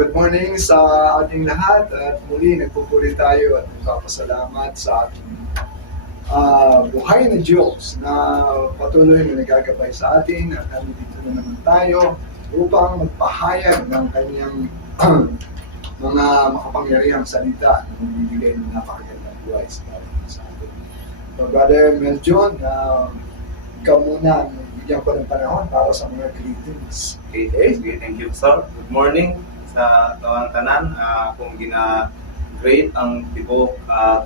good morning sa ating lahat at muli nagpupuri tayo at nagpapasalamat sa ating buhay na Diyos na patuloy na nagagabay sa atin at nandito na naman tayo upang magpahayag ng kanyang mga makapangyarihang salita na magbibigay ng napakagandang buhay sa atin. So, Brother Meljon, ikaw muna, bigyan ko ng panahon para sa mga greetings. Okay, thank you, sir. Good morning sa tawang tanan. Kung gina-great ang tibok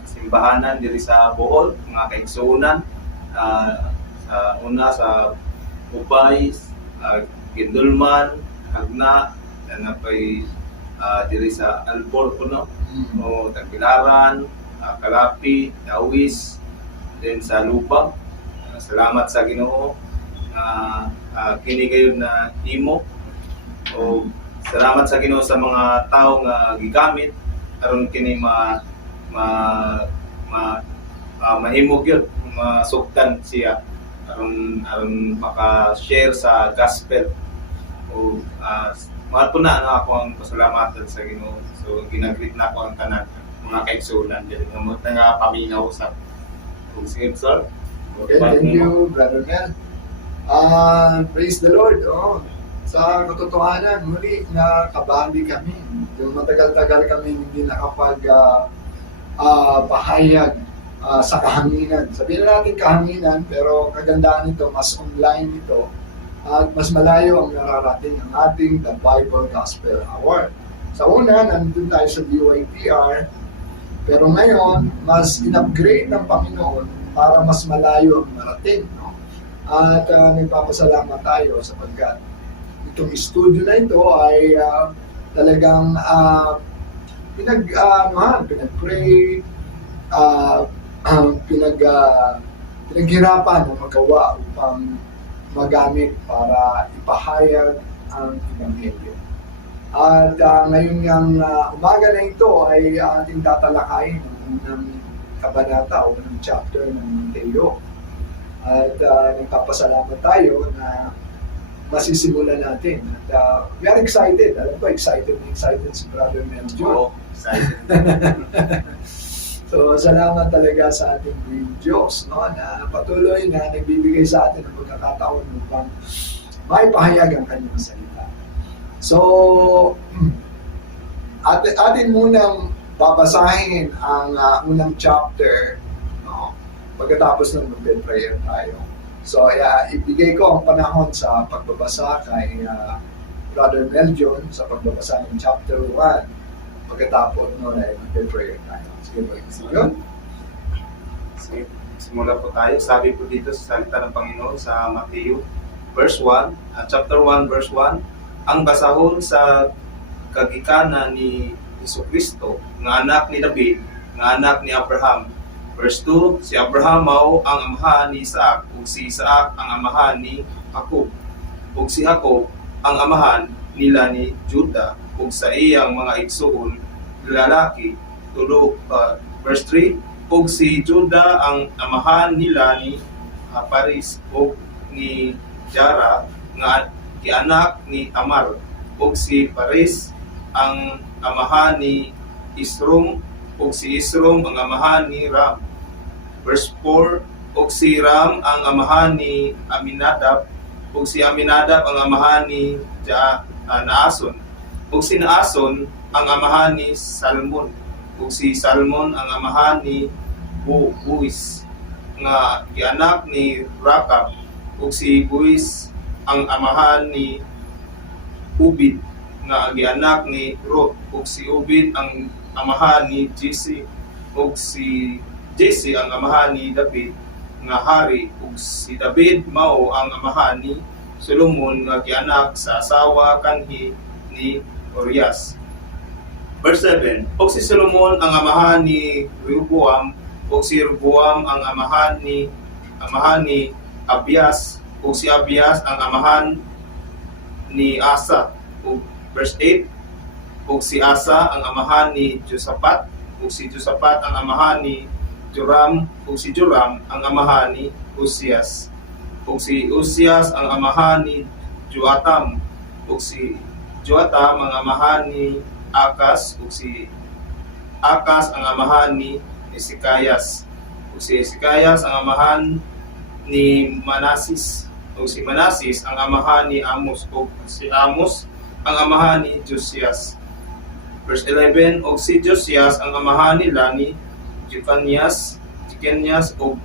simbahanan diri sa Bohol, mga kaigsuunan, sa una sa Upay, Gindulman, Hagna, napay diri sa Albor kuno, o Tagbilaran, Kalapi, Dawis, then sa Lubang. Salamat sa Ginoo kini kayo na imo, o salamat sa Ginoo sa mga tao nga gigamit aron kini mahimog yun, masugdan siya aron maka-share sa gospel. O mahal po na ako ang pasalamatan sa Ginoo. So ginagreet na ako ang tanan mga kaigsunan diri nga paminaw sa sige, sir. Okay, thank you, Brother Mel. Praise the Lord. Sa katotohanan, muli na kabahagi kami. Yung matagal-tagal kami hindi nakapag-pahayag sa kahanginan. Sabihin natin kahanginan, pero kagandahan nito, mas online ito. At mas malayo ang nararating ang ating The Bible Gospel Hour. Sa una, nandun tayo sa BYTR, pero ngayon, mas in-upgrade ng Panginoon para mas malayo ang marating. No? At nagpapasalamat tayo sapagkat itong studio na ito ay talagang pinag-pray, pinaghirapan na magawa upang magamit para ipahayag ang Ebanghelyo. At ngayon ng umaga na ito ay ating tatalakayin ng unang kabanata o ng chapter ng Mateo. At nagpapasalamat tayo na masisimulan natin. At we are excited. Alam ko, excited si Brother Meljon. Excited. So, salamat talaga sa ating Diyos, no, na patuloy na nagbibigay sa atin ng pagkakataon upang maipahayag ang kanyang salita. So, atin munang babasahin ang unang chapter, no? Pagkatapos ng magpe-prayer tayo. So, ibigay ko ang panahon sa pagbabasa kay Brother Meljon sa pagbabasa ng chapter 1. Pagkatapos nun ay magpe-prayer tayo. Sige po, yun. Sige, simula po tayo. Sabi po dito sa salita ng Panginoon sa Mateo, verse 1, chapter 1, verse 1, ang basahon sa kagikanan ni Jesucristo, nga anak ni David, nga anak ni Abraham. Verse 2, si Abraham mao ang amahan ni Isaac, ug si Isaac ang amahan ni Jacob, ug si Jacob ang amahan nila ni Juda, ug sa iyang mga igsoon lalaki tulo. Verse 3, ug si Juda ang amahan nila ni Paris, ug ni Jara nga gianak ni Tamar, ug si Paris ang amahan ni Isrom, ug si Isrom ang amahan ni Ram. Verse 4, ug si Ram ang amahan ni Aminadab, ug si Aminadab ang amahan ni Naason, ug si Naason ang amahan ni Salmon, ug si Salmon ang amahan ni Buis nga gianak ni Rakab, ug si Buis ang amahan ni Ubid nga gianak ni Ruth, ug si Ubid ang amahan ni Jesse, ug si Jesse ang amahan ni David nga hari, ug si David mao ang amahan ni Solomon nga gianak sa asawa kanhi ni Urias. Verse 7, ug si Solomon ang amahan ni Rehoboam, ug si Rehoboam ang amahan ni Abias, ug si Abias ang amahan ni Asa. Ug verse 8, ug si Asa ang amahan ni Josaphat, ug si Josaphat ang amahan ni Joram, ug si Joram ang amahan ni Uzias, ug si Uzias ang amahan ni Joatam, ug si Joatam ang amahan ni Akas, ug si Akas ang amahan ni Esikayas, ug si Esikayas ang amahan ni Manasis, ug si Manasis ang amahan ni Amos, ug si Amos ang amahan ni Josias. Verse 11, ug si Josias ang amahan nila ni Jeconias, ug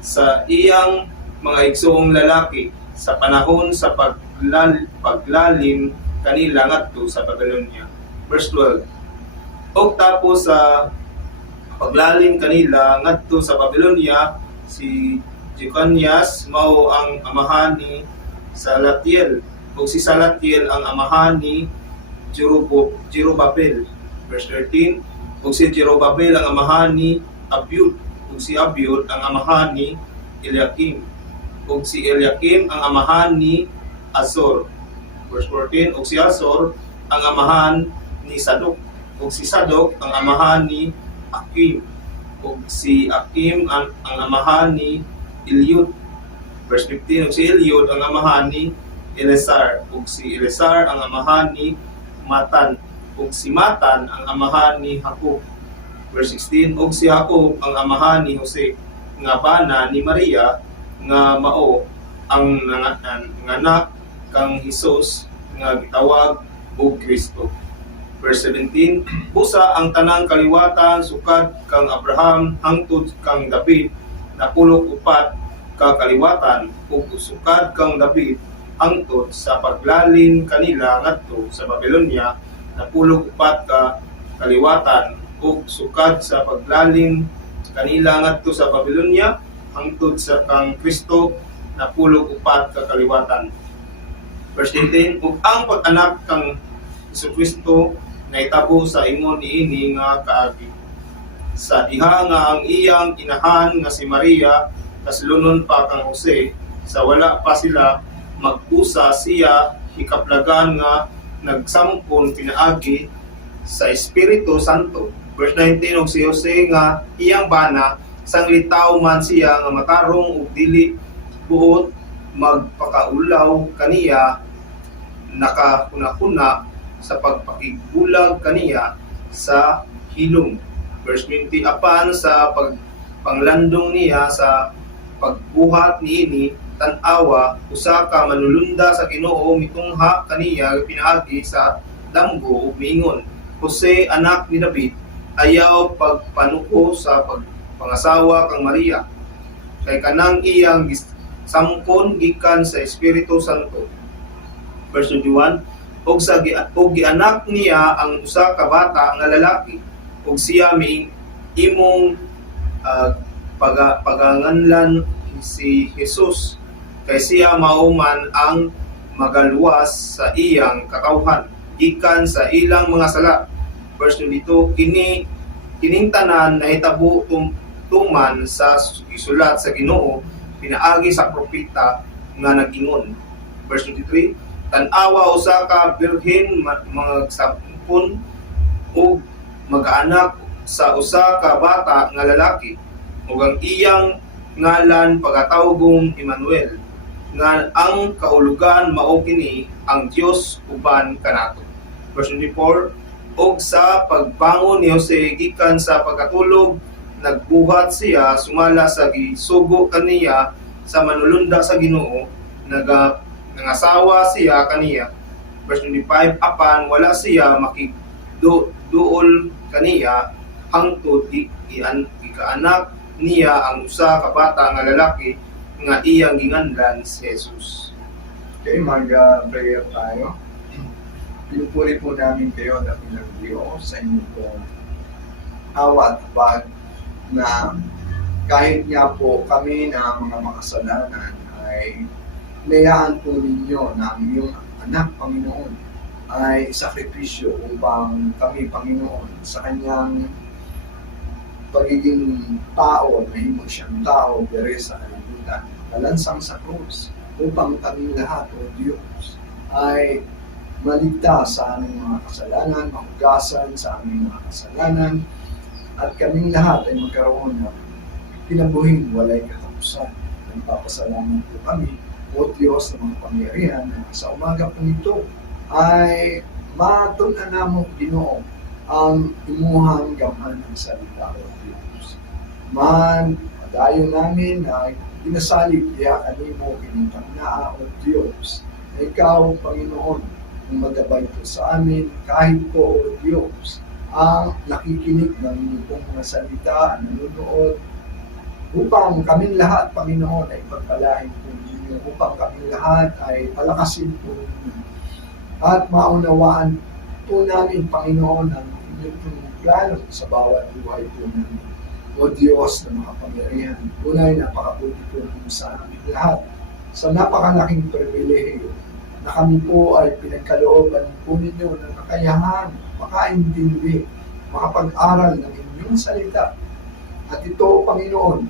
sa iyang mga igsoong lalaki sa panahon sa paglalim kanila ngadto sa Babylonia. Verse 12, ug tapos sa paglalim kanila ngadto sa Babylonia, si Jeconias mao ang amahan ni Salatiel, ug si Salatiel ang amahan ni Jerubabel. Verse 13, ug si Jerubabel ang amahan ni Abiud, ug si Abiud ang amahan ni Eliakim, ug si Eliakim ang amahan ni Azor. Verse 14, ug si Azor ang amahan ni Sadok, ug si Sadok ang amahan ni Akim, ug si Akim ang amahan ni Eliud. Verse 15, ug si Eliud ang amahan ni Eleazar, ug si Eleazar ang amahan ni Matan, ug si Matan ang amahan ni Jacob. Verse 16, ug si Jacob ang amahan ni Jose, nga bana ni Maria, nga mao ang nanganak kang Hesus nga gitawag og Kristo. Verse 17, busa ang tanang kaliwatan sukad kang Abraham hangtod kang David, napulog upat ka kaliwatan, ug sukad kang David hangtod sa paglalin kanila ngadto sa Babylonia, napulog upat ka kaliwatan, ug sukad sa paglalim kanila ngadto sa Babylonia hangtod sa kang Kristo, napulog upat ka kaliwatan. Verse 18, ug ang pag-anak kang Jesucristo naitabo sa imo niini nga kaagi, sa diha nga ang iyang inahan nga si Maria kaslunon pa kang Jose, sa wala pa sila mag-usa, siya hikaplagan nga nagsampon pinaagi sa Espiritu Santo. Verse 19, og si Jose nga iyang bana, sang litaw man siya nga matarong ug dili buot magpakaulaw kaniya, nakahuna-huna sa pagpakigulag kaniya sa hilom. Verse 20, apan sa pagpanglandong niya sa pagbuhat niini, tan-awa usa ka manulunda sa Ginoo mitungha kaniya pinaagi sa damgo ug miingon, Jose anak ni David, ayaw pagpanuko sa pagpangasawa kang Maria, kay kanang iyang sampon gikan sa Espiritu Santo. Verse 21, og gianak niya ang usa ka bata nga lalaki, ug siya imong paganganlan si Jesus, kay siya mauman ang magaluwas sa iyang katawhan gikan sa ilang mga sala. Verse 22, kining tanan nahitabo tuman sa isulat sa Ginoo pinaagi sa propeta nga nag-ingon. Verse 23, tan-awa usa ka birhen magsampon ug mag-anak sa usa ka bata nga lalaki, ug ang iyang ngalan pagatawgong Emmanuel, nga ang kahulugan mao kini ang Dios uban kanato. Verse 24, og sa pagbangon ni Jose gikan sa pagkatulog, nagbuhat siya sumala sa gisugo kaniya sa manulunda sa Ginoo, nangasawa siya kaniya. Verse 25, apan wala siya makigduol kaniya hangtod ikaanak niya ang usa ka bata nga lalaki nga iyang ginganlan si Jesus. Okay, mag-prayer tayo. Pinupuri po namin kayo na pinag-Diyos sa inyong pong awa at habag na kahit nga po kami na mga makasalanan ay inayaan po ninyo na ang iyong anak, Panginoon, ay sakripisyo upang kami, Panginoon, sa kanyang pagiging tao, nahimo siyang tao, dere sa kalibutan, nalansang sa krus, upang kami lahat, O Diyos, ay maligtas sa aming mga kasalanan, mahugasan sa aming mga kasalanan, at kaming lahat ay magkaroon ng kinabuhing walay katapusan. Nagpapasalamat po kami, O Diyos ng mga pangyarihan, na sa umaga po ito ay matun-an namo Ginoo ang imuhang gamhan ng salita o Dios. Man padayon namin na ginasalig diha kanimo kining pangnaa o Dios na ikaw Panginoon ang magabay po sa amin kahit po o Dios ang nakikinig ng inyong pong mga salita, nanonood, upang kaming lahat, Panginoon, ay pagpalain po ninyo, upang kaming lahat ay palakasin po ninyo. At maunawaan po namin, Panginoon, ang inyong pong plano sa bawat buhay po namin. O Diyos na makapangyarihan, tunay napakabuti po ninyo sa aming lahat. Sa napakalaking pribilehiyo na kami po ay pinagkalooban po ninyo ng kakayahan, makaintindi, makapag-aral ng inyong salita. At ito, Panginoon,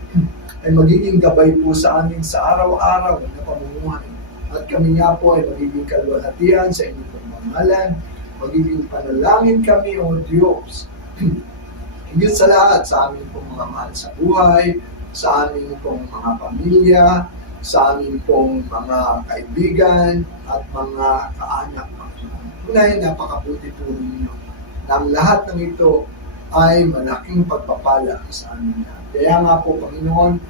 ay magiging gabay po sa amin sa araw-araw na pamumuhay. At kami nga po ay magiging kalwalhatian sa inyong pagmamahalan, magiging panalangin kami, O Diyos. Higit sa lahat, sa amin pong mga mahal sa buhay, sa amin pong mga pamilya, sa amin pong mga kaibigan at mga kaanak. Tunay, napakabuti po ninyo na ang lahat ng ito ay malaking pagpapala sa amin. Kaya nga po, Panginoon,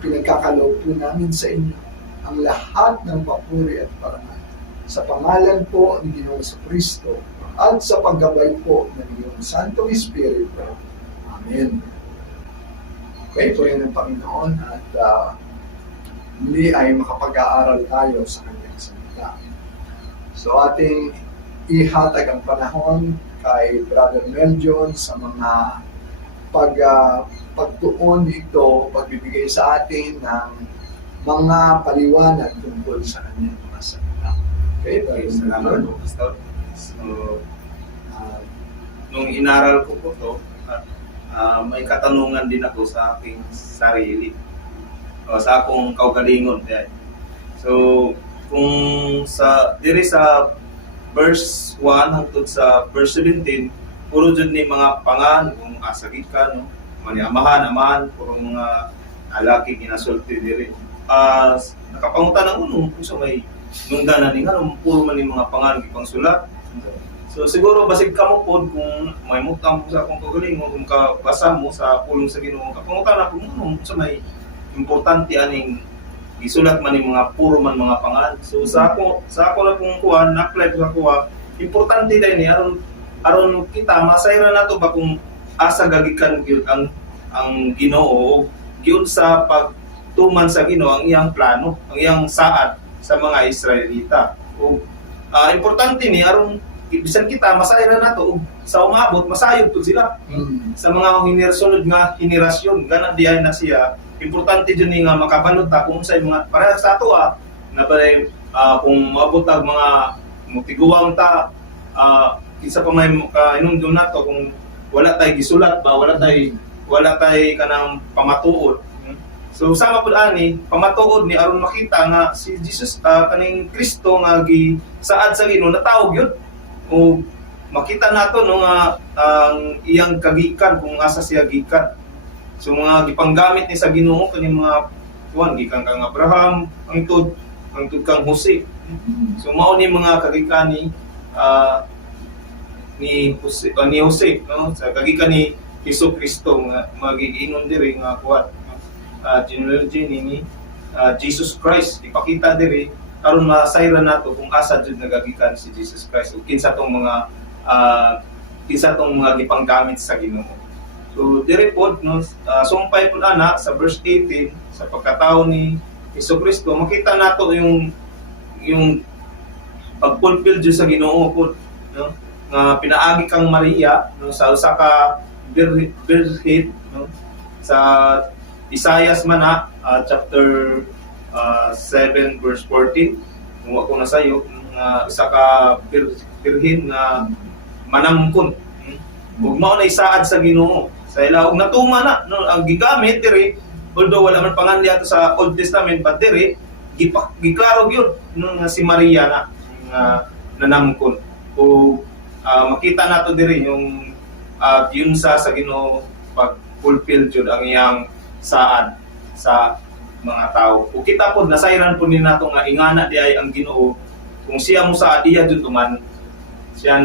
pinagkakaloob po namin sa inyo ang lahat ng papuri at parangal. Sa pangalan po ni Ginoong Kristo at sa paggabay po ng iyong Santong Espiritu. Amen. Okay, po yan ang Panginoon at muli ay makapag-aaral tayo sa kanyang salita. So ating ihatag ang panahon kay Brother Meljon sa mga pagtuon dito, pagbibigay sa atin ng mga paliwanag tungkol sa kanyang mga salita. Okay, Okay, salamat po, Pastor. So, nung inaral ko po to, may katanungan din ako sa aking sarili. O, sa akong kaugalingon. So, kung diri sa verse 1 hangtod sa verse 17, puro jud ni mga pangan kung asagid ka, no? Maniamahan naman, puro mga alaki ginasulti diri. Nakapangutan ang unong kung sa may nungdanan ni nga, puro man ni mga pangan gipangsulat. So siguro basig kamo pod kung may mutang sa akong kagalingon, kung kabasa mo sa pulong sa Ginoo, kapangutan na kung sa may importante aning isulat man yung mga puro man mga pangan. So sa ako na pong kuha, na-apply ko sa kuha, importante din ni aron kita masayra nato ba kung asa gagikan gyud ang Ginoo gyud sa pagtuman sa Ginoo ang iyang plano, ang iyang saad sa mga Israelita. O importante ni aron bisan kita masayra nato sa umabot masayod pud sila sa mga hinirsunod nga henerasyon ganan diay na siya. Importante dyan nga makabalot ta kung sa mga para sa ato na balay kung maabot ang mga mutiguang ta kinsa pa may inundom nato kung wala tay gisulat ba wala tay kanang pamatuod. So sama pud ani pamatuod ni aron makita nga si Jesus kaning Kristo nga gi saad sa Ginoo natawag yun o makita nato no nga ang iyang kagikan kung asa siya gikan. So mga gipanggamit ni sa Ginoo kaning mga tuwan gikan kang Abraham, hangtod kang Jose. So mao ni mga kagikan ni Jose, no? Sa kagikan ni Jesucristo nga magiginon diri nga kuat. Genealogy ni Jesus Christ ipakita diri aron masayra nato kung asa jud nagagikan si Jesus Christ ug kinsa tong mga gipanggamit sa Ginoo. So dire pod no sumpay pod ana sa verse 18 sa pagkatao ni Jesucristo makita nato yung pagfulfill jud sa Ginoo pod no nga pinaagi kang Maria no sa usa ka birthday no sa Isaiah man chapter 7 verse 14 kung ako na sayo nga usa ka birhen nga manamkon ug mao na isaad sa Ginoo sa ilahog natuma na no ang gigamit diri although wala man pangan ato sa Old Testament but diri giklaro gyud no nga si Maria na nga nanamkon o makita nato diri yung yun sa Ginoo pag fulfill jud ang iyang saad sa mga tao. O kita pod nasayran po ni nato nga ingana di ay ang Ginoo kung siya mo saad iya jud tuman. siya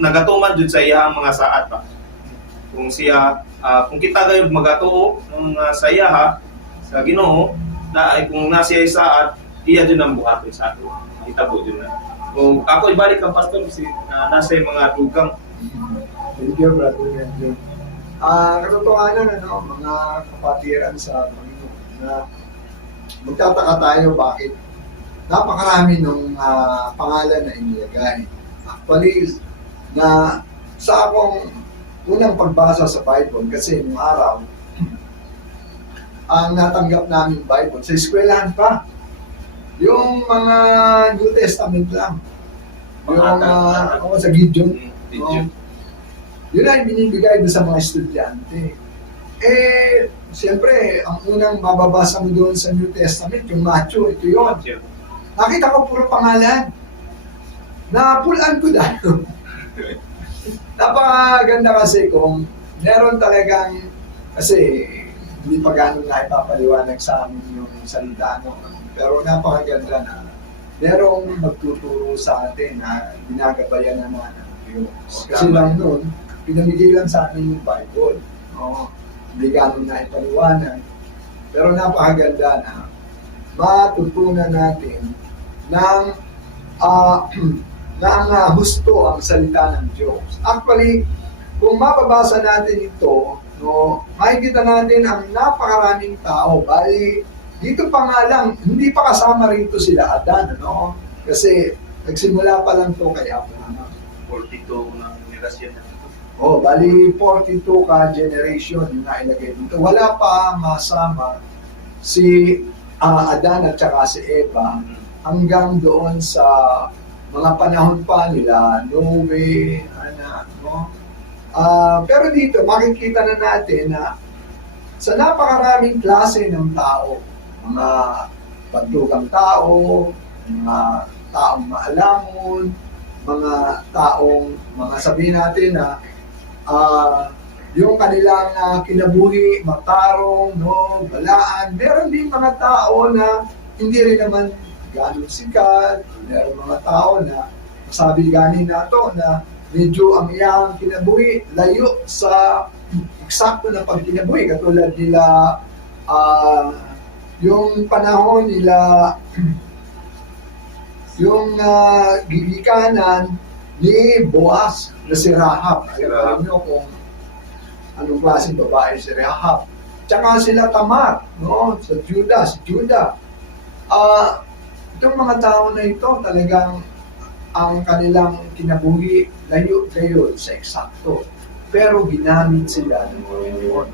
nagatuman jud sa iyang mga saad pa. Kung siya kung kita gayud magatuo ng sa iya ha sa Ginoo na ay kung nasiya saad iya jud ang buhaton sa ato. Hitabo jud na. Kung ako ibalik ang pastor si nasa yung mga dugang. Thank you, Brother Andrew. Katotohanan, mga kapatiran sa Panginoon na magtataka tayo bakit napakarami ng pangalan na inilagay. Actually, na sa akong unang pagbasa sa Bible, kasi nung araw, ang natanggap namin Bible, sa eskwelahan pa, yung mga New Testament lang. Yung sa Gideon. Yun ay binibigay doon sa mga estudyante. Siyempre, ang unang mababasa mo doon sa New Testament, yung Matthew, ito yun. Nakita ko puro pangalan. Napulaan ko dahil. Napakaganda kasi kung meron talagang, kasi hindi pa gano'n na ipapaliwanag sa amin yung salita, pero napakaganda na merong magtuturo sa atin na ginagabayan naman ng Diyos. Kasi lang noon, pinamigay lang sa amin yung Bible. Hindi gano'n na ipaliwanag. Pero napakaganda na matutunan natin ng na ang husto ang salita ng Diyos. Actually, kung mababasa natin ito, makikita natin ang napakaraming tao. Bali, dito pa nga lang, hindi pa kasama rito sila Adan, Kasi nagsimula pa lang to kay Abraham. 42 na generasyon na. Bali 42 ka generation yung nailagay dito. Wala pa masama si Adan at saka si Eva hanggang doon sa mga panahon pa nila, Noe, pero dito makikita na natin na sa napakaraming klase ng tao, mga pagdugang tao, mga taong maalamon, mga taong, sabihin natin na yung kanilang kinabuhi, matarong, balaan. Meron din mga tao na hindi rin naman ganun sikat. Meron mga tao na sabi ganin na to na medyo ang iyang kinabuhi layo sa eksakto na pagkinabuhi. Katulad nila yung panahon nila yung gigikanan ni Boaz na si Rahab. Alam nyo kung anong klaseng babae si Rahab. Tsaka sila Tamar, sa Judah. Itong mga tao na ito talagang ang kanilang kinabuhi layo sa eksakto. Pero ginamit sila ng Panginoon.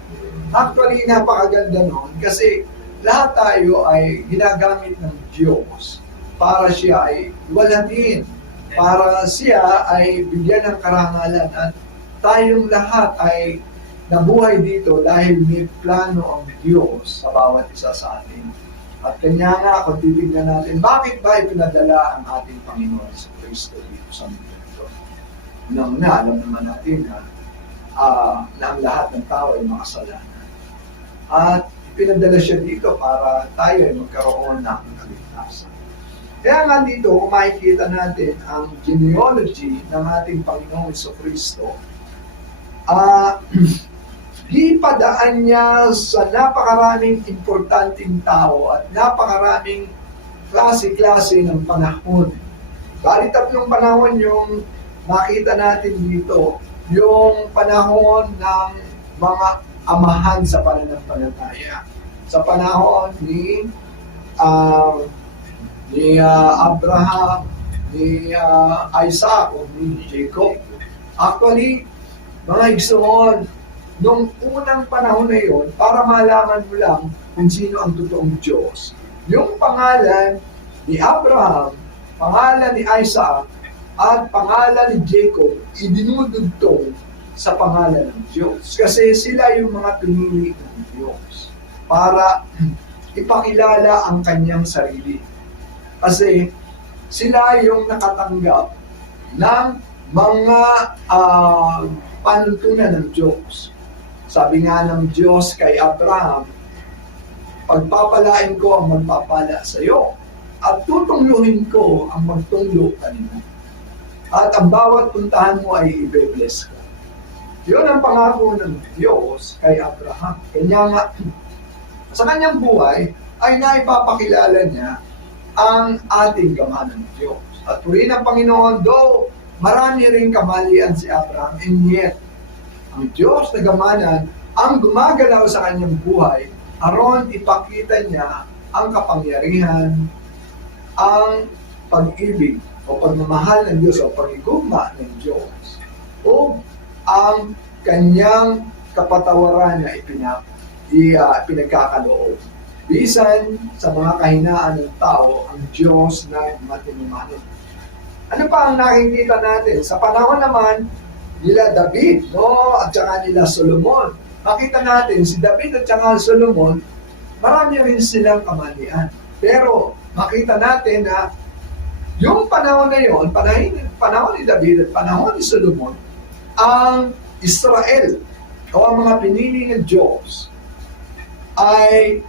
Actually, napakaganda noon kasi lahat tayo ay ginagamit ng Diyos para siya ay walatin, para siya ay bigyan ng karangalan at tayong lahat ay nabuhay dito dahil may plano ang Diyos sa bawat isa sa atin. At kanya nga, kung titignan natin, bakit ba ipinadala ang ating Panginoon sa Kristo dito sa mundo ito? Una, alam naman natin na ang lahat ng tao ay makasalanan. At ipinadala siya dito para tayo ay magkaroon ng kaligtasan. Kaya nga dito, kung makikita natin ang genealogy ng ating Panginoong Kristo, ipadaan niya sa napakaraming importanteng tao at napakaraming klase-klase ng panahon. Bali 3 panahon yung makita natin dito. Yung panahon ng mga amahan sa pananampalataya. Sa panahon ni Abraham, ni Isaac, o ni Jacob. Actually, mga igsoon, nung unang panahon na yun, para malaman mo lang kung sino ang totoong Diyos. Yung pangalan ni Abraham, pangalan ni Isaac, at pangalan ni Jacob, idinudugtong sa pangalan ng Diyos. Kasi sila yung mga pinili ng Diyos para ipakilala ang kanyang sarili. Kasi sila yung nakatanggap ng mga panuntunan ng Diyos. Sabi nga ng Diyos kay Abraham, pagpapalain ko ang magpapala sa iyo at tutungluhin ko ang magtunglo kanina. At ang bawat puntahan mo ay ibe-bless ka. Yun ang pangako ng Diyos kay Abraham. Kanya nga, sa kanyang buhay, ay naipapakilala niya ang ating gamanan ng Diyos. At purihin ang Panginoon, though marami ring kamalian si Abraham, and yet, ang Diyos na gamanan, ang gumagalaw sa kanyang buhay, aron ipakita niya ang kapangyarihan, ang pag-ibig o pagmamahal ng Diyos o pag-igugma ng Diyos o ang kanyang kapatawaran na pinagkakaloob. Bisan sa mga kahinaan ng tao, ang Diyos na matinumanin. Ano pa ang nakikita natin? Sa panahon naman nila David, no, at saka nila Solomon, makita natin si David at saka Solomon, marami rin silang kamalian. Pero makita natin na yung panahon na yon, panahon ni David at panahon ni Solomon, ang Israel o ang mga pinili ng Diyos ay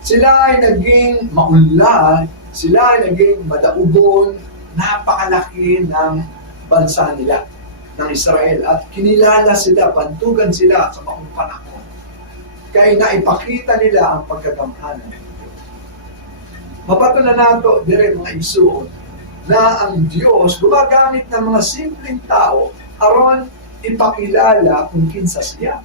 sila ay naging maunlad, sila ay naging madaugon, napakalaki ng bansa nila, ng Israel. At kinilala sila, bantugan sila sa maong panahon. Kaya naipakita nila ang pagkagamhanan ng Diyos. Mapatunan nato dire mga igsuon na ang Diyos gumagamit ng mga simpleng tao aron ipakilala kung kinsa siya.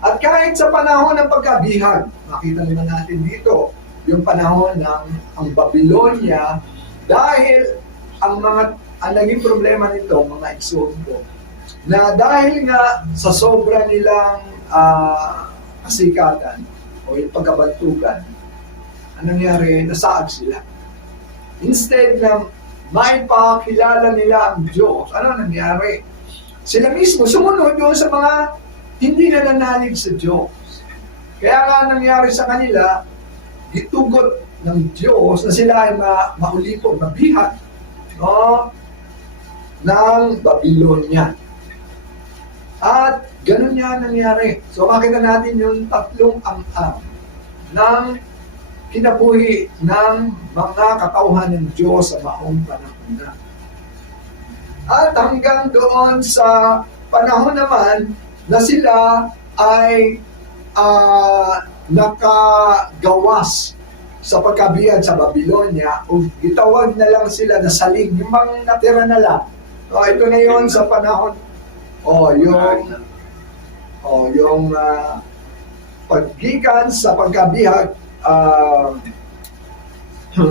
At kahit sa panahon ng pagkabihag, makita naman natin dito, yung panahon ng ang Babylonia, dahil ang naging problema nito, mga igsuon ko, na dahil nga sa sobra nilang kasikatan o yung pagkabantugan, anong nangyari? Nasaag sila. Instead na maipakilala nila ang Diyos, ano nangyari? Sila mismo sumunod doon sa mga hindi nananalig sa Diyos. Kaya nga nangyari sa kanila, itugot ng Diyos na sila ay maulipon, mabihag, no, ng Babylonia. At ganun nga nangyari. So makita natin yung tatlong ang-ang ng kinabuhi ng mga katauhan ng Diyos sa maong panahon na. At hanggang doon sa panahon naman na sila ay nakagawas sa pagkabihag sa Babylonia o gitawag na lang sila na saling, yung mga natira na lang. So, ito na yon sa panahon yung paggikan sa pagkabihag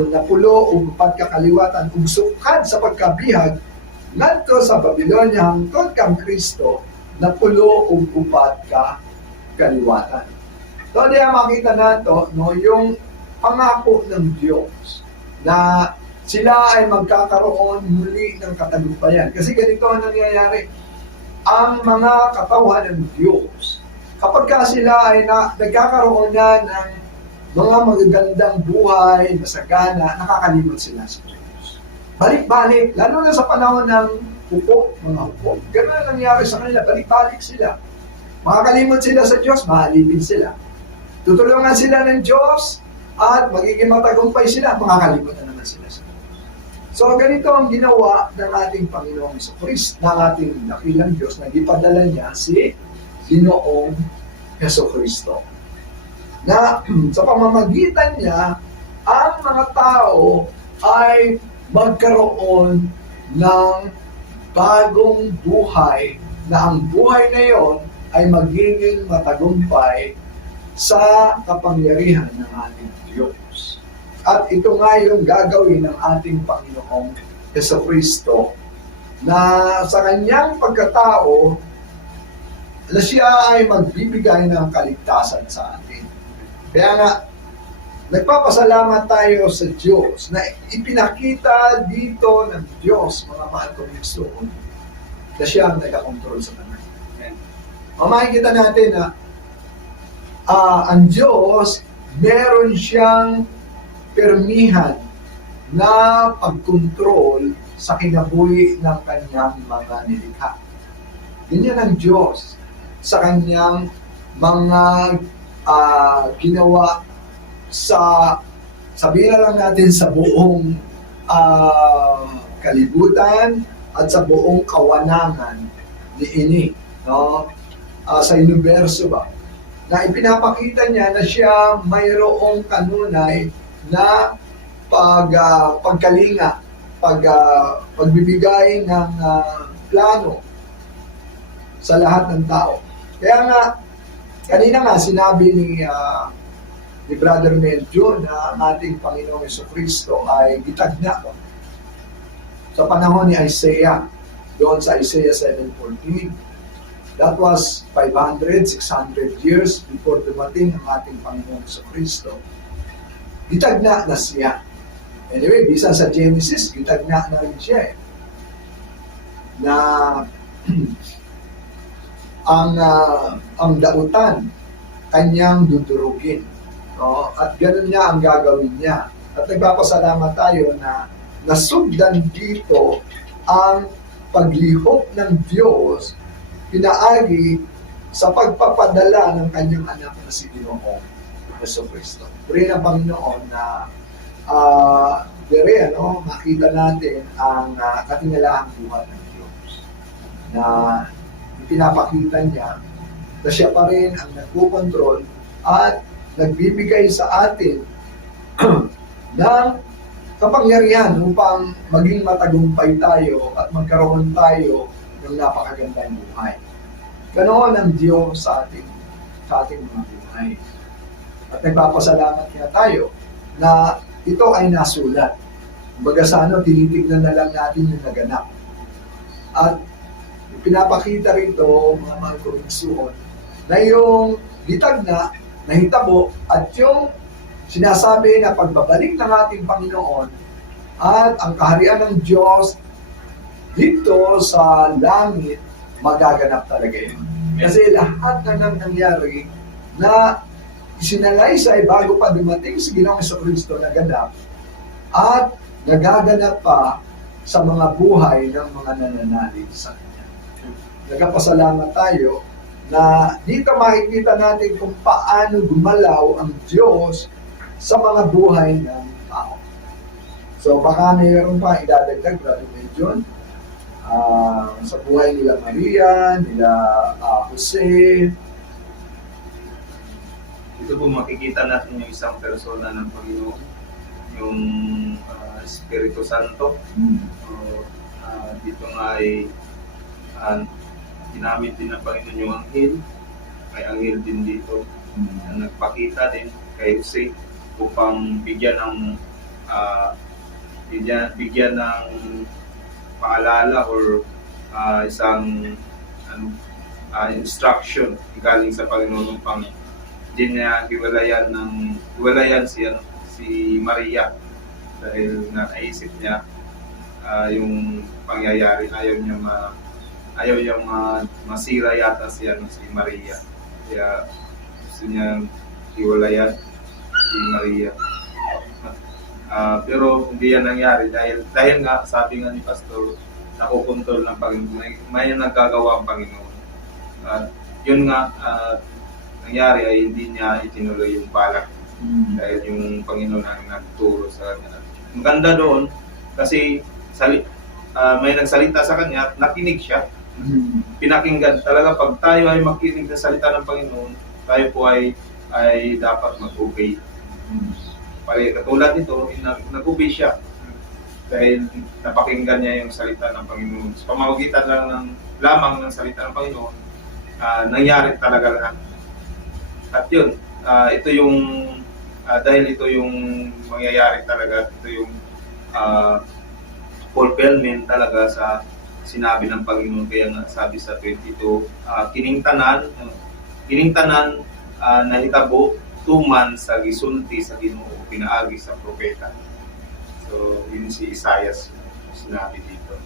napulo o pagkakaliwatan ug sukad sa pagkabihag ngadto sa Babylonia hangtod kang Kristo napulo og upat ka kaliwatan. So diya makita nato no yung pangako ng Diyos na sila ay magkakaroon muli ng katagumpayan. Kasi ganito ang nangyayari. Ang mga katauhan ng Diyos, kapag ka sila ay nagkakaroon na ng mga magagandang buhay, masagana, nakakalimot sila sa Diyos. Balik-balik, lalo na sa panahon ng mga hukom. Ganun ang nangyari sa kanila, balik-balik sila. Makakalimot sila sa Diyos, mahalipin sila. Tutulungan sila ng Diyos, at magiging matagumpay sila, makakalimot na naman sila sa Diyos. So ganito ang ginawa ng ating Panginoong Jesucristo, ng ating dakilang Diyos, na ipadala niya si Ginoong Jesucristo. Na sa pamamagitan niya, ang mga tao ay magkaroon ng bagong buhay, na ang buhay na yon ay magiging matagumpay sa kapangyarihan ng ating Diyos. At ito nga yung gagawin ng ating Panginoong Jesucristo na sa kanyang pagkatao na siya ay magbibigay ng kaligtasan sa atin. Kaya nga, nagpapasalamat tayo sa Diyos na ipinakita dito ng Diyos, mga mahal kong Kristoon, na siya ang nag-control sa tanan. Makikita natin na ang Diyos, meron siyang permihan na pagkontrol sa kinabuhi ng kanyang mga nilikha. Ganyan ang Diyos sa kanyang mga ginawa sabihin lang natin sa buong kalibutan at sa buong kawanangan ni ini, no? Sa universo ba, na ipinapakita niya na siya mayroong kanunay na pagkalinga, pagbibigay ng plano sa lahat ng tao. Kaya nga, kanina nga sinabi ni Brother Meljo na ang ating Panginoong Jesucristo ay gitagna sa panahon ni Isaiah, doon sa Isaiah 7:14. That was 500, 600 years before dumating ang ating Panginoong Jesucristo. Gitagna na siya. Anyway, bisan sa Genesis, gitagna na rin siya na ang dautan kanyang dudurugin. No? At ganun niya ang gagawin niya. At nagpapasalamat tayo na nasugdan dito ang paglihok ng Diyos pinaagi sa pagpapadala ng kanyang anak na si Ginoong Jesucristo. Puri ng Panginoon na makita natin ang katingalahang buhay ng Diyos na pinapakita niya na siya pa rin ang nagpukontrol at nagbibigay sa atin ng kapangyarihan upang maging matagumpay tayo at magkaroon tayo ng napakagandang buhay. Ganoon ang Diyos sa ating mga buhay. At nagpapasalamat kaya tayo na ito ay nasulat. Kumbaga tinitignan na lang natin yung naganap. At pinapakita rito, mga mahal ko rin na yung litag na nahitabo at yung sinasabi na pagbabalik ng ating Panginoon at ang kaharian ng Diyos dito sa langit, magaganap talaga yun. Kasi lahat na nangyari na isinalaysay bago pa dumating si Ginoong Jesucristo na ganap at nagaganap pa sa mga buhay ng mga nananalig sa Kanya. Nagpasalamat tayo na dito makikita natin kung paano gumalaw ang Diyos sa mga buhay ng tao. So baka mayroon pa idadagdag, Brother Medjon, sa buhay nila Maria, nila Jose. Dito po makikita natin yung isang persona ng Panginoon, yung Espiritu Santo. Dito nga ay ginamit din ng Panginoon yung anghel. May anghel din dito na nagpakita din kay Jose upang bigyan ng paalala or isang instruction galing sa Panginoon upang hindi niya hiwalayan si Maria dahil naisip niya yung pangyayari, ayaw niya masira yata si Maria, kaya gusto niya hiwalayan si Maria. Pero hindi yan nangyari dahil nga sabi nga ni Pastor, nakukontrol ng Panginoon, may nagagawa ang Panginoon. Yun nga nangyari ay hindi niya itinuloy yung balak dahil yung Panginoon ang nagturo sa kanya. Maganda doon kasi may nagsalita sa kanya, nakinig siya, pinakinggan. Talaga pag tayo ay makinig sa salita ng Panginoon, tayo po ay dapat mag-obey. Katulad nito, nag-obey siya dahil napakinggan niya yung salita ng Panginoon. Sa pamamagitan lamang ng salita ng Panginoon, nangyari talaga lahat. At yun, ito yung dahil ito yung mangyayari talaga, ito yung fulfillment talaga sa sinabi ng Panginoon. Kaya nga sabi sa 22, kiningtanan nahitabo tuman sa gisulti sa Ginoo pinaagi sa propeta. So yun si Isaias sinabi dito.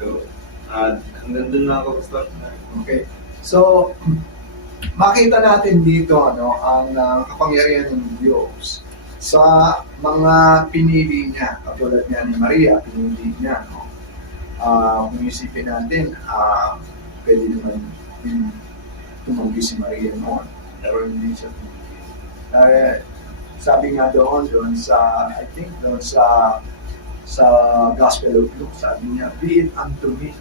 So hanggang dun lang ako gusto. Okay. So makita natin dito ang kapangyarihan ng Diyos sa mga pinili niya. Katulad niya ni Maria, pinili niya. Kung isipin natin, pwede naman tumanggi si Maria noon. Pero hindi siya tumanggi. Sabi nga doon sa, I think doon sa sa Gospel of Luke, sabi niya, be it unto me.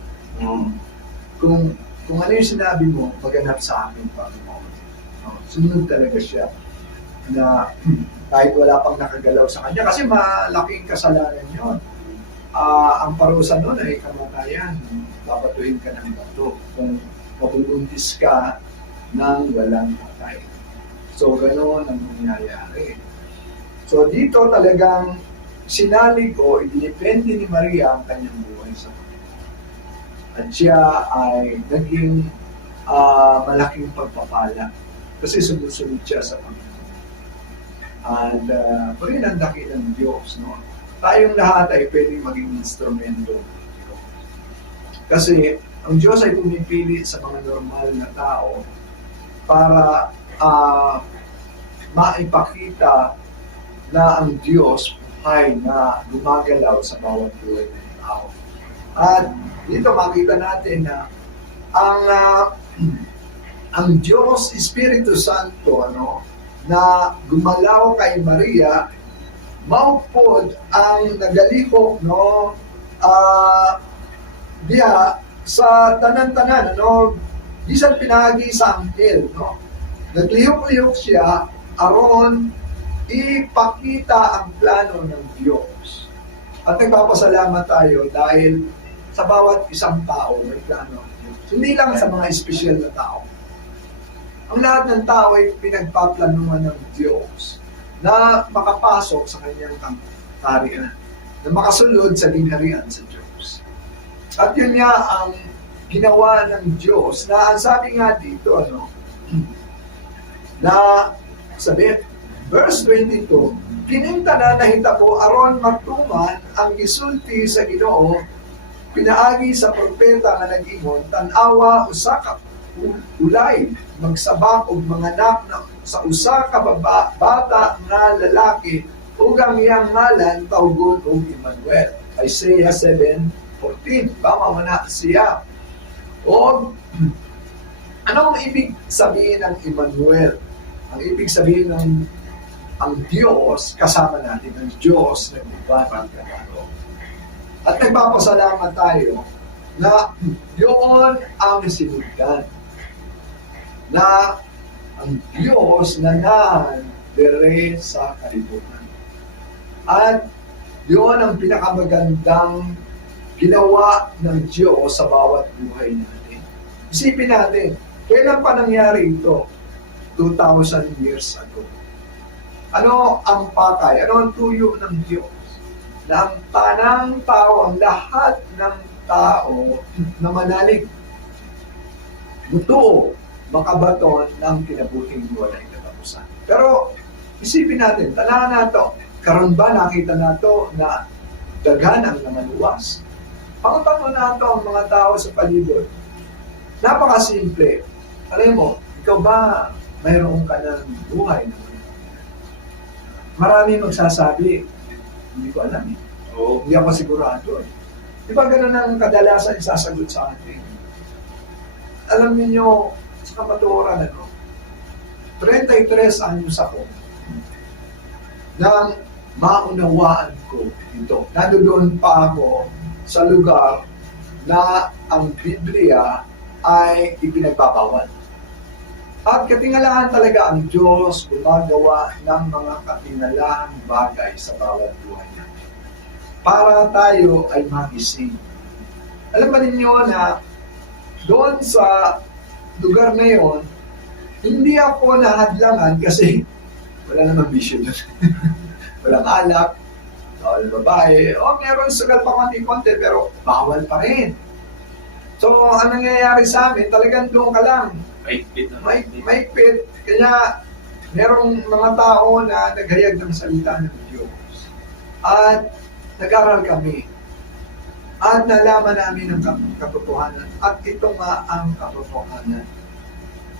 Kung ano yung sinabi mo, maganap sa akin, Panginoon. Sunod talaga siya na kahit wala pang nakagalaw sa kanya, kasi malaking kasalanan yun. Ang parusa nun ay kamatayan. Babatuhin ka ng bato kung mabubuntis ka ng walang patay. So, gano'n ang nangyayari. So, dito talagang sinalig o idinipende ni Maria ang kanyang buhay sa Panginoon. At siya ay naging malaking pagpapala kasi sumusunod siya sa Panginoon. And rin ang dakilang Diyos, no? Tayong lahat ay pwedeng maging instrumento. Kasi ang Diyos ay pumipili sa mga normal na tao para maipakita na ang Diyos ay na gumagalaw sa bawat buhay ng tao. At dito makita natin na ang Diyos, Espiritu Santo, na gumalaw kay Maria, maupod ang nagalihok diya sa tanan-tanan, bisan pinagi sa anghel, naglihok-lihok siya aron ipakita ang plano ng Diyos. At nagpapasalamat tayo dahil sa bawat isang tao may plano ng Diyos. Hindi lang sa mga espesyal na tao. Ang lahat ng tao ay pinagpaplanuhan ng Diyos na makapasok sa kanyang kaharian, na makasunod sa dingharian sa Diyos. At yun nga ang ginawa ng Diyos, na ang sabi nga dito, na sabi, verse 22, kininta na nahita po aron matuman ang gisulti sa Ginoo, pinaagi sa propeta nga nag-ingon, tanawa usaka ulay, magsabak og mga anak na sa usa ka bata nga lalaki ug ang iyang ngalan tawgon og Emmanuel. Isaiah 7:14. Bama na siya. O anong ibig sabihin ng Emmanuel? Ang ibig sabihin ng ang Diyos kasama natin, ang Diyos na nagbubatang kataro. At nagpapasalamat tayo na yun ang sinugdan, na ang Diyos na nandere sa kalibutan. At yun ang pinakamagandang ginawa ng Diyos sa bawat buhay natin. Isipin natin, kailan pa nangyari ito? 2,000 years ago. Ano ang pakay? Ano ang tuyo ng Diyos? Na ang tanang tao, ang lahat ng tao na manalig, buto, makabaton ng kinabuting walay katapusan. Pero isipin natin, tanahan nato, karon ba nakita nato na daghan ang namaluwas? Pangtanong nato ang mga tao sa palibot. Napakasimple. Alam mo, ikaw ba mayroon ka ng buhay na marami magsasabi, hindi ko alam eh. Hindi ako sigurado eh. Di ba ganun ang kadalasan isasagot sa atin? Alam niyo sa kapaturan, 33 anyos ako nang maunawaan ko ito. Nandoon pa ako sa lugar na ang Biblia ay ipinagbabawal. At katingalahan talaga ang Diyos gumagawa ng mga katingalahang bagay sa bawat buhay natin para tayo ay magising. Alam ba ninyo na doon sa lugar na yon, hindi ako nahadlangan kasi wala namang bisyo doon. Walang alak, bawal babae, meron sugal pa konti-konti pero bawal pa rin. So, ang nangyayari sa amin, talagang doon ka lang. Maigpit. Kaya, merong mga tao na naghayag ng salita ng Diyos. At nag-aral kami. At nalaman namin ang katotohanan. At ito nga ang katotohanan.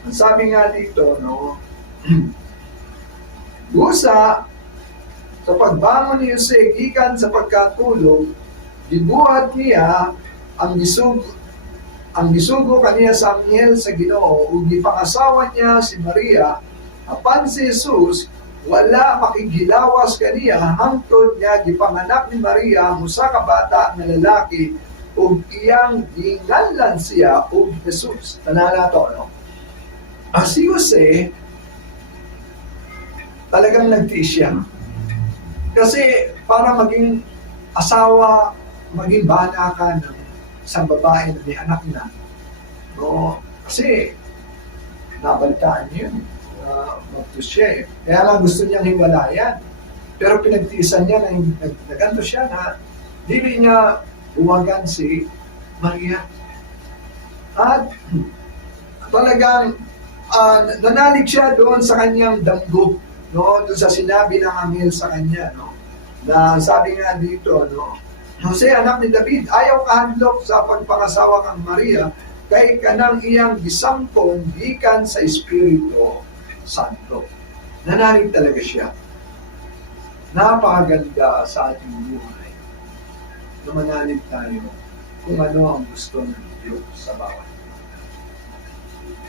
Ang sabi nga dito, Musa, sa pagbangon ni Jose, gikan sa pagkatulog, gibuhat niya ang gisugo kaniya sa anghel sa Ginoo ug gipangasawa niya si Maria, apan si Jesus wala makigilawas kaniya hangtod niya gipanganak ni Maria usa ka bata nga lalaki ug iyang ginganlan siya og Jesus. Tanala to, no? Ang si Jose, talagang nagtiis siya. Kasi para maging asawa, maging bana ka ng isang babae na may anak na, no? Kasi nabalitaan niyo yun. Magtus siya eh. Kaya lang gusto niyang hiwalayan. Pero pinagtiisan niya na naganto siya na dili niya buwagan si Maria. At talagang nanalig siya doon sa kanyang damgo, no? Doon sa sinabi ng anghel sa kanya, no? Na sabi nga dito, no? Jose, anak ni David, ayaw kahadlok sa pagpangasawa kang Maria, kay kanang iyang gisampon gikan sa Espiritu Santo. Nanalig talaga siya. Napakaganda sa ating buhay na manalig tayo kung ano ang gusto ng Diyos sa bawat.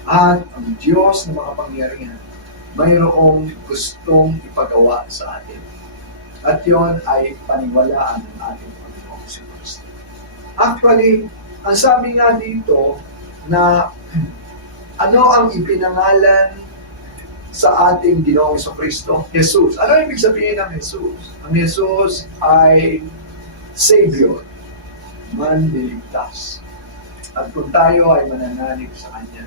At ang Diyos na makapangyarihan, mayroong gustong ipagawa sa atin. At yon ay paniwalaan ng ating Panginoong si Kristo. Actually, ang sabi nga dito na ano ang ipinangalan sa ating Ginoong Kristo? Jesus. Ano ibig sabihin ng Jesus? Ang Jesus ay Savior, manliligtas. At kung tayo ay mananalig sa Kanya,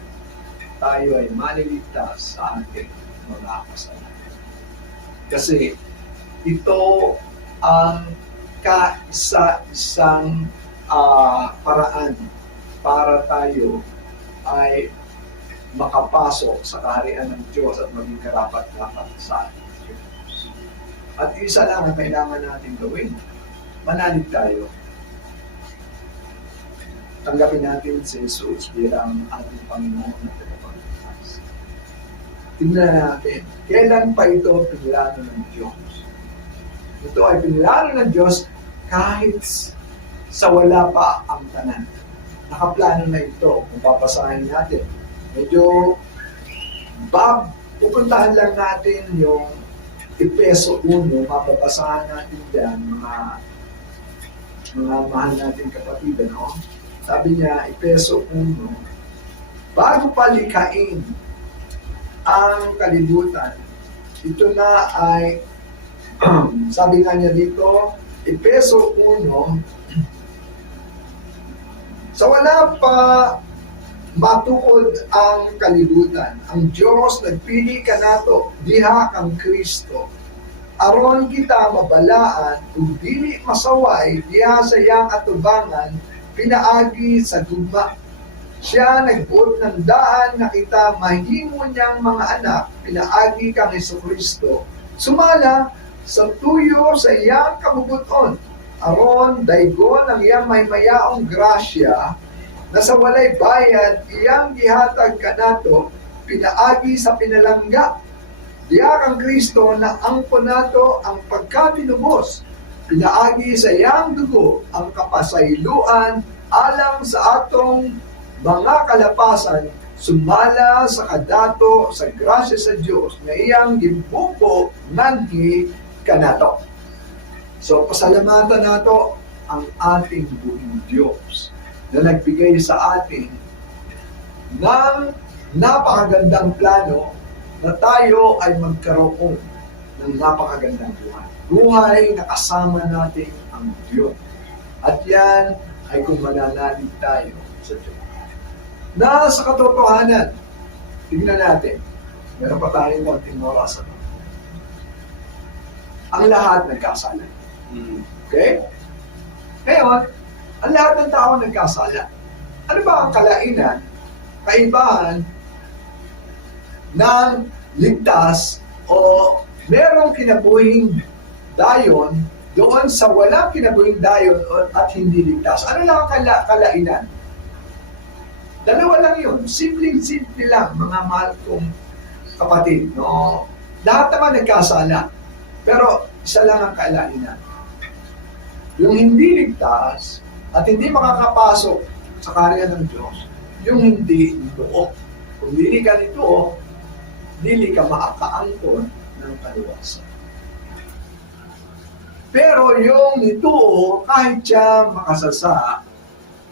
tayo ay maliligtas sa ating mga kasalanan. Kasi ito ang kaisa-isang paraan para tayo ay makapasok sa kaharian ng Diyos at maging karapat-dapat sa ating Diyos. At isa lang ang kailangan natin gawin. Manalig tayo. Tanggapin natin si Jesus bilang ating Panginoon na tagapagligtas. Tingnan natin, kailan pa ito pinilano ng Diyos? Ito ay pinilano ng Diyos kahit sa wala pa ang tanan. Nakaplano na ito kung papasahin natin. Medyo pupuntahan lang natin yung Efeso 1, mapapasahan natin dyan, mga mahal natin kapatid, no? Sabi niya, Efeso 1, bago palikain ang kalibutan, ito na ay, sabi nga niya dito, Efeso 1, sa wala pa matukod ang kalibutan, ang Diyos nagpili ka nato diha kang Kristo. Aron kita mabalaan ug dili masaway diha sa iyang atubangan pinaagi sa gugma. Siya nagbuot ng daan na kita mahimo niyang mga anak pinaagi kang Jesucristo. Sumala sa tuyo sa iyang kabubuton. Aron daygon ang iyang maymayaong grasya na sa walay bayad iyang gihatag kanato pinaagi sa pinalangga. Diya kang Kristo na angkon nato ang pagkatinubos. Pinaagi sa iyang dugo ang kapasayloan alang sa atong mga kalapasan sumala sa kadato sa grasya sa Dios na iyang gimpupo nganhi kanato. So pasalamatan nato ang ating buong Diyos na nagbigay sa atin ng napakagandang plano na tayo ay magkaroon ng napakagandang buhay. Buhay na kasama natin ang Diyos. At yan ay kung mananalig tayo sa Diyos. Na sa katotohanan, tingnan natin, meron pa tayong konting oras. Ang lahat nagkasala. Okay? Ngayon, ang lahat ng tao nagkasala. Ano ba ang kalainan, kaibahan ng ligtas o merong kinabuhing dayon doon sa walang kinabuhing dayon at hindi ligtas? Ano lang ang kalainan? Dalawa lang yun. Simple lang, mga mahal kong kapatid. No? Lahat naman nagkasala. Pero isa lang ang kalainan. Yung hindi ligtas at hindi makakapasok sa karya ng Diyos, yung hindi ito. Kung dili ka nito, dili ka makakaangkon ng kaluwasan. Pero yung ito, kahit siya makasasa,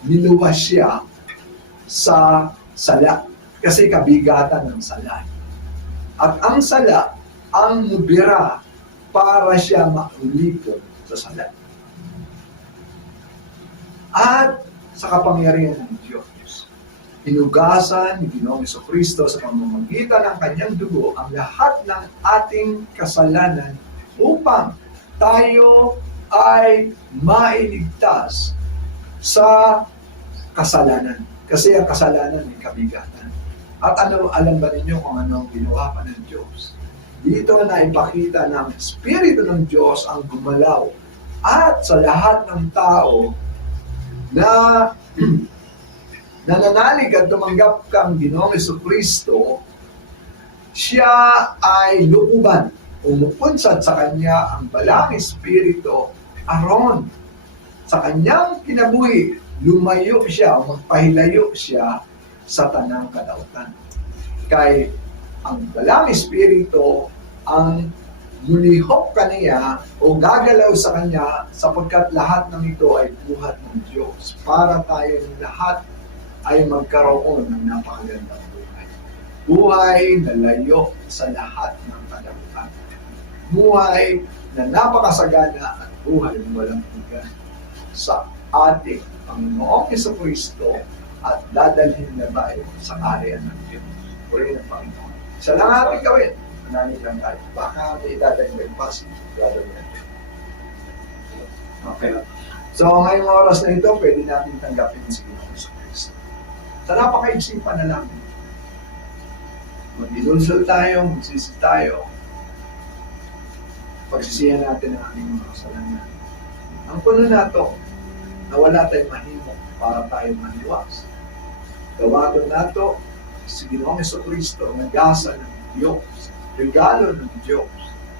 niluwas siya sa sala. Kasi kabigatan ng sala. At ang sala, ang nubira para siya maulipon sa sala. At sa kapangyarihan ng Diyos, inugasan ni Ginoong Jesucristo sa pamamagitan ng kanyang dugo ang lahat ng ating kasalanan upang tayo ay mailigtas sa kasalanan. Kasi ang kasalanan ay kabigatan. At ano, alam ba ninyo kung ano ang ginawa pa ng Diyos? Dito na ipakita ng Espiritu ng Diyos ang gumalaw at sa lahat ng tao na nananalig at tumanggap kang Ginoong Jesucristo, siya ay looban, umupunsad sa kanya ang balang Espiritu aron sa kanyang kinabuhi, lumayo siya o magpahilayo siya sa tanang kadautan. Kay ang balang Espiritu ang mulihok kaniya o gagalaw sa kanya sapagkat lahat ng ito ay buhat ng Diyos para tayo lahat ay magkaroon ng napakagandang buhay. Buhay na layo sa lahat ng kadautan. Buhay na napakasagana at buhay na walang hanggan sa ating Panginoong Jesucristo at dadalhin na tayo sa kaharian ng Diyos. Puri ng Panginoon. Isa lang ating gawin. Manamit lang tayo. Baka may idadagdag pa si Brother Melvin. Okay. So ngayong oras na ito, pwede natin tanggapin si Ginoong Jesucristo. Sa napakaisipan na lang. Mag-inunsol tayo, magsisi tayo. Pagsisiyan natin ang aming mga kasalanan. Ang puno na ito, na wala tayong mahimok para tayo maniwas. Gawaton na ito, si Ginoong Jesucristo, nag-asa ng Diyos, regalo ng Diyos,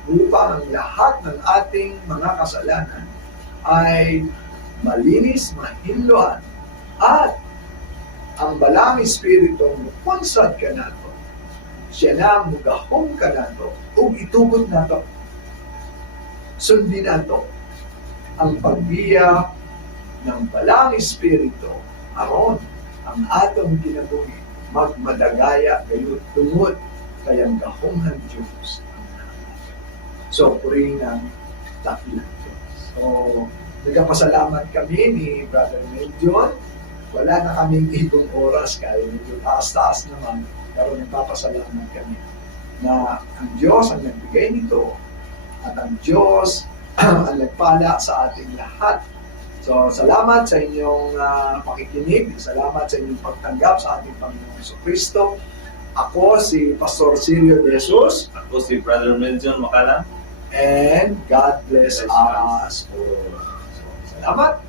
upang ang lahat ng ating mga kasalanan ay malinis, mahinluan, at ang balang Espiritu mupunsad ka na ito. Siya na mugahong ka na ito, ug itugot na ito. Sundin na ito ang pagbiya ng balang Espiritu aron ang atong kinabuhi magmadagaya gayon tungod kayang gahong ng Diyos. So, purihin ang dakilang Diyos. So, nagpasalamat kami ni Brother Meljon. Wala na kaming ibang oras kaya medyo taas-taas naman, pero nagpapasalamat kami na ang Diyos ang nagbigay nito at ang Diyos ang nagpala sa ating lahat. So, salamat sa inyong pakikinig. Salamat sa inyong pagtanggap sa ating Panginoong Jesucristo. Ako si Pastor Sirio de Jesus. Ako si Brother Meljon Macala. And God bless us all. So, salamat.